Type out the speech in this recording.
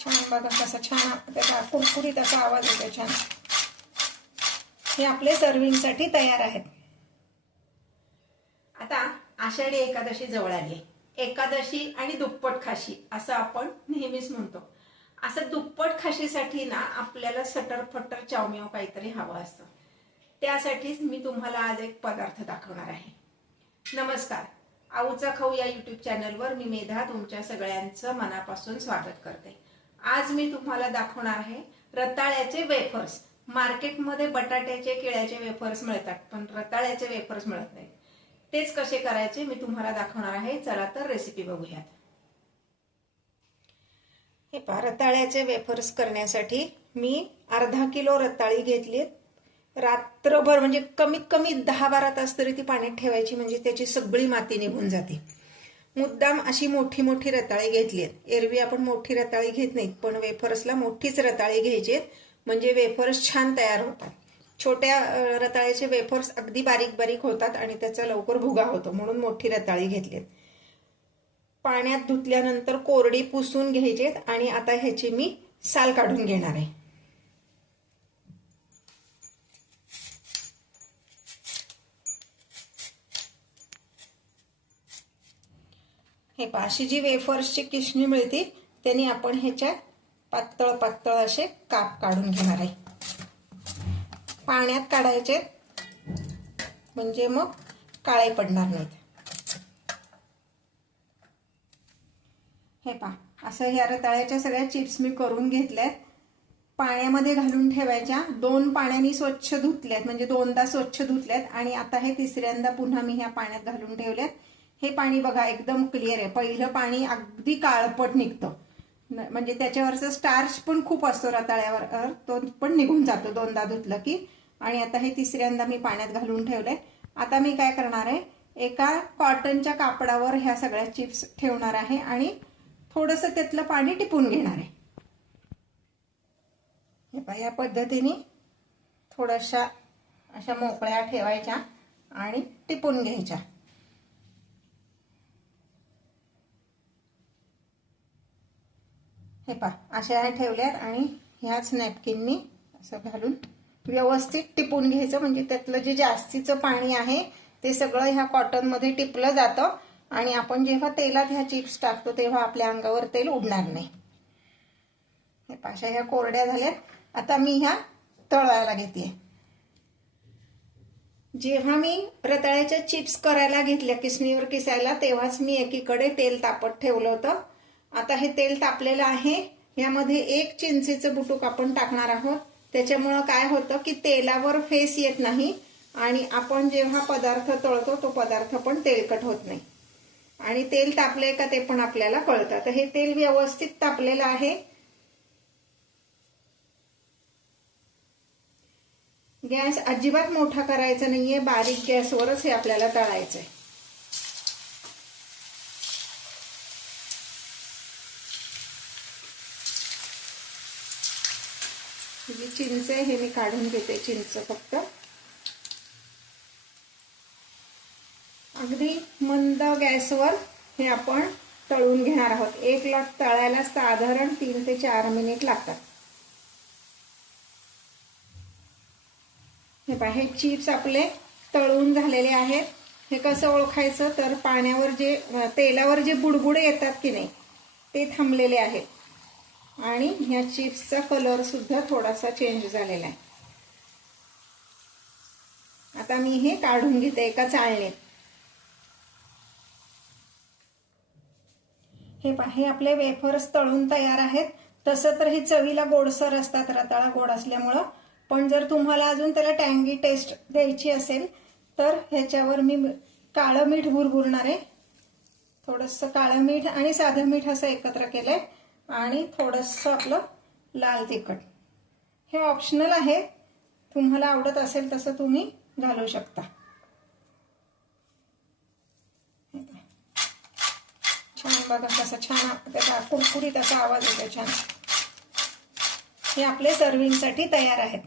छान बघा कसा छान त्याचा कुरकुरीत असा आवाज येतो छान। हे आपले सर्विंगसाठी तयार आहेत। आता आषाढी एकादशी जवळ आली। एकादशी आणि दुप्पट खाशी असं आपण नेहमीच म्हणतो। असं दुप्पट खाशीसाठी ना आपल्याला सटर फटर चावम्याव काहीतरी हवं असतं। त्यासाठीच मी तुम्हाला आज एक पदार्थ दाखवणार आहे। नमस्कार, आऊचा खाऊ या यूट्यूब चॅनलवर मी मेधा तुमच्या सगळ्यांचं मनापासून स्वागत करते। आज मी तुम्हाला दाखवणार आहे रताळ्याचे वेफर्स। मार्केटमध्ये बटाट्याचे केळ्याचे वेफर्स मिळतात, पण रताळ्याचे वेफर्स मिळत नाहीत। तेच कसे करायचे मी तुम्हाला दाखवणार आहे। चला तर रेसिपी बघूयात। हे पहा, रताळ्याचे वेफर्स करण्यासाठी मी अर्धा किलो रताळी घेतली। रात्रभर म्हणजे कमीत कमी 10-12 तास तरी ती पाण्यात ठेवायची, म्हणजे त्याची सगळी माती निघून जाते। मुद्दाम अशी मोठी मोठी रताळी घेतली आहेत। एरवी आपण मोठी रताळी घेत नाहीत, पण वेफर्सला मोठीच रताळी घ्यायची, म्हणजे वेफर्स छान तयार होतात। छोट्या रताळ्याचे वेफर्स अगदी बारीक बारीक होतात आणि त्याचा लवकर भुगा होतो, म्हणून मोठी रताळी घेतलीत। पाण्यात धुतल्यानंतर कोरडी पुसून घ्यायचेत आणि आता ह्याची मी साल काढून घेणार आहे। हे पाशी जी वेफर्सची किशणी मिळते त्यांनी आपण ह्याच्या पातळ पातळ असे काप काढून घेणार आहे। पाण्यात काढायचे म्हणजे मग काळे पडणार नाहीत। हे पहा, असं ह्या रताळ्याच्या सगळ्या चिप्स मी करून घेतल्यात। पाण्यामध्ये घालून ठेवायच्या। 2 पाण्याने स्वच्छ धुतल्यात, म्हणजे 2दा स्वच्छ धुतल्यात आणि आता हे तिसऱ्यांदा पुन्हा मी ह्या पाण्यात घालून ठेवल्यात। हे पाणी बघा एकदम क्लिअर आहे। पहिलं पाणी अगदी काळपट निघतं, म्हणजे त्याच्यावरचा स्टार्च पण खूप असतो रताळ्यावर, तो पण निघून जातो 2दा धुतलं की। आणि आता हे तिसऱ्यांदा मी पाण्यात घालून ठेवलंय। आता मी काय करणार आहे, एका कॉटनच्या कापडावर ह्या सगळ्या चिप्स ठेवणार आहे आणि थोडंसं त्यातलं पाणी टिपून घेणार आहे। हे पहा, या पद्धतीने थोड्याशा अशा मोकळ्या ठेवायच्या आणि टिपून घ्यायच्या। हे पहा, अशा ठेवल्यात आणि ह्याच नॅपकिननी असं घालून व्यवस्थित टिपून घ्यायचं, म्हणजे त्यातलं जे जास्तीचं पाणी आहे ते सगळं ह्या कॉटन मध्ये टिपलं जातं आणि आपण जेव्हा तेलात ह्या चिप्स टाकतो तेव्हा आपल्या अंगावर तेल उडणार नाही। हे पाशा ह्या कोरड्या झाल्यात। आता मी ह्या तळायला घेते। जेव्हा मी रताळ्याच्या चिप्स करायला घेतल्या किसणीवर किसायला, तेव्हाच मी एकीकडे तेल तापत ठेवलं होतं। आता हे तेल तापलेलं आहे। यामध्ये 1 चिंचेचं बुटूक आपण टाकणार आहोत। त्याच्यामुळं काय होतं की तेलावर फेस येत नाही आणि आपण जेव्हा पदार्थ तळतो तो पदार्थ पण तेलकट होत नाही आणि तेल तापले का ते पण आपल्याला कळतं। तर हे तेल व्यवस्थित तापलेलं आहे। गॅस अजिबात मोठा करायचा नाहीये, बारीक गॅसवरच हे आपल्याला तळायचंय। जी चिंच आहे हे मी काढून घेते, चिंच फक्त। अगदी मंद गॅसवर हे आपण तळून घेणार आहोत। एक लाट तळायला साधारण 3 ते 4 मिनिट लागतात। हे पहा, हे चिप्स आपले तळून झालेले आहेत। हे कसं ओळखायचं तर पाण्यावर जे तेलावर जे बुडबुडे येतात की नाही ते थांबलेले आहेत आणि ह्या चिप्सचा कलर सुद्धा थोडासा चेंज झालेला आहे। आता मी हे काढून घेते एका चाळणीत। हे पहा, हे आपले वेफर्स तळून तयार आहेत। तसं तर हे चवीला गोडसर असतात, रताळा गोड असल्यामुळं, पण जर तुम्हाला अजून त्याला टँगी टेस्ट द्यायची असेल तर ह्याच्यावर मी काळं मीठ भुरभुरणार आहे। थोडंसं काळं मीठ आणि साधं मीठ असं एकत्र केलंय आणि थोडंसं आपलं लाल तिखट। हे ऑप्शनल आहे, तुम्हाला आवडत असेल तसं तुम्ही घालू शकता। छान बघा कसा छान त्याचा कुरकुरीत असा आवाज येतो छान। हे आपले सर्विंगसाठी तयार आहेत।